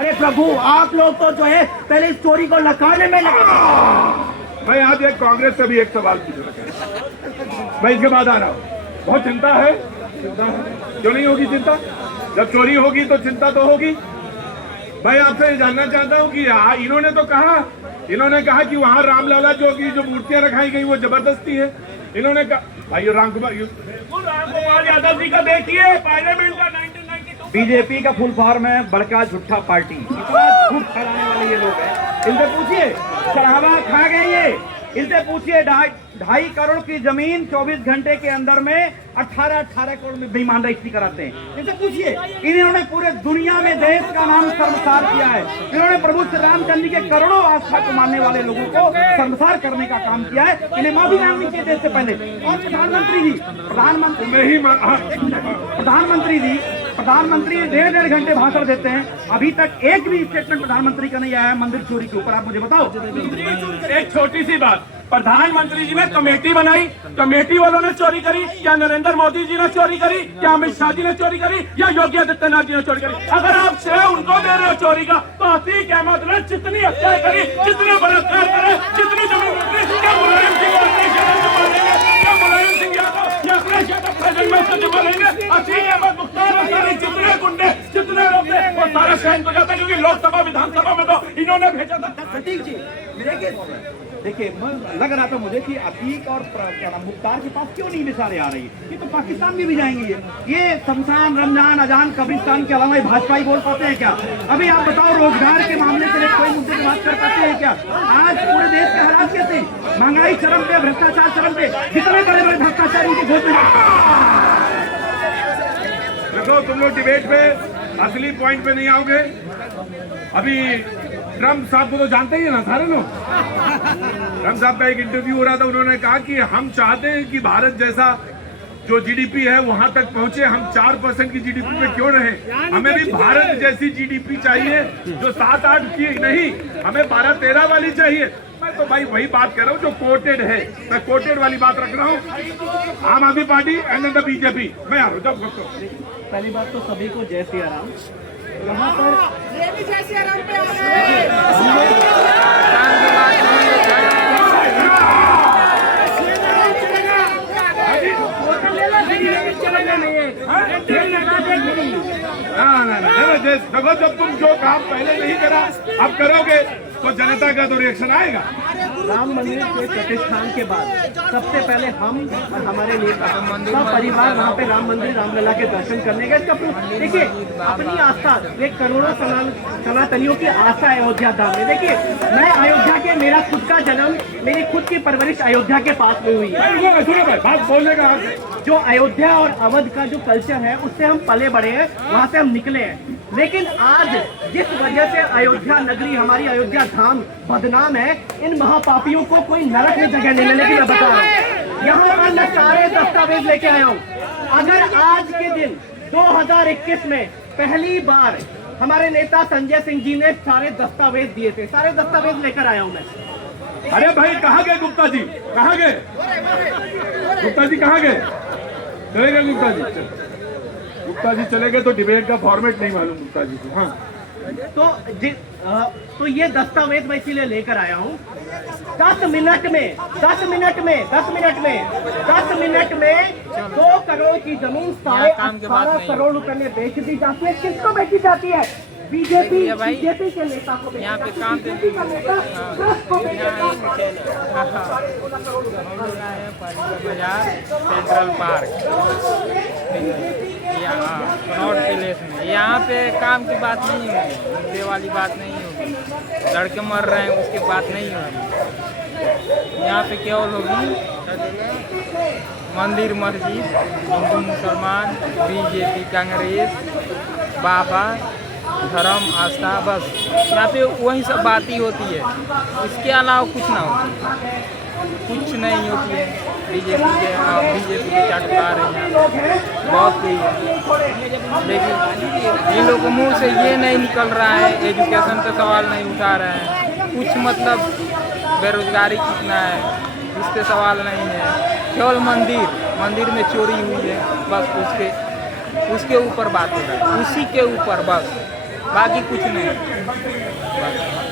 अरे प्रभु, आप लोग तो जो है पहले इस चोरी को लकाने में लगे। मैं आज एक कांग्रेस से भी एक सवाल पूछ रहा, मैं इसके बाद आ रहा हूँ। बहुत चिंता है, क्यों नहीं होगी चिंता? जब चोरी होगी तो चिंता तो होगी। मैं आपसे जानना चाहता हूँ कि इन्होंने कहा कि वहाँ रामलला जो मूर्तियां रखाई गई वो जबरदस्ती है। इन्होंने कहा भाई राम कुमार यादव जी का देखिए, पार्लियामेंट का 1992 बीजेपी का फुल फॉर्म है बड़का झूठा पार्टी। इतना झूठ फैलाने वाले ये लोग हैं। इनसे पूछिए, चढ़ावा खा गए ये। इनसे पूछिए, 2.5 करोड़ की जमीन 24 घंटे के अंदर में 18 करोड़ में बेईमान रजिस्ट्री कराते हैं। इनसे पूछिए, इन्होंने पूरे दुनिया में देश का नाम शर्मसार किया है। इन्होंने प्रभु श्री रामचंद्र के करोड़ों आस्था को मानने वाले लोगों को शर्मसार करने का काम किया है। इन्हें माफी मांगनी चाहिए देश से पहले। और प्रधानमंत्री 1.5 घंटे भाषण देते हैं, अभी तक एक भी स्टेटमेंट प्रधानमंत्री का नहीं आया है मंदिर चोरी के ऊपर। आप मुझे बताओ। एक छोटी सी बात, प्रधानमंत्री जी ने कमेटी बनाई, कमेटी वालों ने चोरी करी? क्या नरेंद्र मोदी जी ने चोरी करी? क्या अमित शाह जी ने चोरी करी? या योगी आदित्यनाथ जी ने चोरी करी? अगर आप श्रेय उनको दे रहे हो चोरी का, तो अतीक अहमद ने जितनी हत्या करी, जितने बलात्कार करे, जितनी जमीन बिक्री, क्या मुलायम सिंह यादव या अखिलेश यादव प्रेजेंट में से जमा लेंगे? अतीक अहमद मुख्तार अंसारी जितने गुंडे, जितने लोग थे, वो सारा शहर को जाता है, क्योंकि लोकसभा विधानसभा में तो इन्होंने भेजा था। सटीक जी, देखिए लग रहा था मुझे कि अतीक और मुख्तार के पास क्यों नहीं मिसालें आ रही है। ये तो पाकिस्तान में भी जाएंगी। ये शमशान, रमजान, अजान, कब्रिस्तान के अलावा भाजपा ही बोल पाते हैं क्या? अभी आप बताओ, रोजगार के मामले से कोई मुद्दे की बात कर पाते हैं क्या? आज पूरे देश के हालात कैसे, महंगाई चरम पे, भ्रष्टाचार चरम पे, कितने बड़े बड़े भ्रष्टाचारी की घोषणा। देखो, तुम लोग डिबेट पे असली पॉइंट पे नहीं आओगे। अभी ट्रम्प साहब को तो जानते ही है ना सारे लोग। ट्रम्प साहब का एक इंटरव्यू हो रहा था, उन्होंने कहा कि हम चाहते हैं कि भारत जैसा जो जीडीपी है वहां तक पहुंचे। हम 4% की जीडीपी पे क्यों रहे? हमें भी भारत जैसी जीडीपी चाहिए जो 7-8 की नहीं, हमें 12-13 वाली चाहिए। मैं तो भाई वही बात कर रहा हूँ जो कोटेड है। मैं कोटेड वाली बात रख रहा हूँ। आम आदमी पार्टी एंड द बीजेपी। मैं आ रहा हूँ। पहली बात तो सभी को जय श्री राम। यहाँ पर देखो, जब तुम जो काम पहले नहीं करा अब करोगे तो जनता का तो रिएक्शन आएगा। राम मंदिर के प्रतिष्ठान के बाद सबसे पहले हम और हमारे नेता सब परिवार वहाँ पे राम मंदिर, रामलला के दर्शन करने गए। इसका देखिए, अपनी आस्था, एक करोड़ों सनातनियों की आस्था है अयोध्या धाम में। देखिए, मैं अयोध्या के, मेरा खुद का जन्म, मेरी खुद की परवरिश अयोध्या के पास में हुई है। बात बोलने का जो अयोध्या और अवध का जो कल्चर है उससे हम पले बड़े हैं, वहाँ से हम निकले हैं। लेकिन आज जिस वजह से अयोध्या नगरी, हमारी अयोध्या धाम बदनाम है, इन महापापियों को कोई नरक में जगह नहीं मिलेगी। मैं बता रहा हूँ, यहाँ पर मैं सारे दस्तावेज लेके आया हूँ। अगर आज के दिन 2021 में पहली बार हमारे नेता संजय सिंह जी ने सारे दस्तावेज दिए थे, सारे दस्तावेज लेकर आया हूँ मैं। अरे भाई, कहाँ गए गुप्ता जी? कहाँ गए गुप्ता जी? कहाँ गए? चले गए गुप्ता जी? गुप्ता जी चले गए तो डिबेट का फॉर्मेट नहीं मालूम गुप्ता जी को। हाँ, तो ये दस्तावेज मैं इसीलिए लेकर आया हूँ। 10 मिनट में 2 करोड़ की जमीन 18.5 करोड़ रुपए में बेच दी जाती है। किसको बेची जाती है? बीजेपी के नेता को। यहाँ पे काम सेंट्रल पार्क नॉर्थ पैलेस में, यहाँ पे काम की बात नहीं होगी, मुद्दे वाली बात नहीं होगी, लड़के मर रहे हैं उसकी बात नहीं होगी। यहाँ पे केवल होगी मंदिर, मस्जिद, हिंदू, मुसलमान, बीजेपी, कांग्रेस, बाबा, धर्म, आस्था, बस यहाँ पे वही सब बातें होती है। इसके अलावा कुछ ना होती, कुछ नहीं होती है। बीजेपी के चटकार है बहुत ही, लेकिन इन लोगों के मुँह से ये नहीं निकल रहा है, एजुकेशन का सवाल नहीं उठा रहे हैं, कुछ मतलब बेरोजगारी कितना है इस पे सवाल नहीं है। केवल मंदिर में चोरी हुई है, बस उसके ऊपर बात हो रहा है, उसी के ऊपर बस। बाकी कुछ नहीं।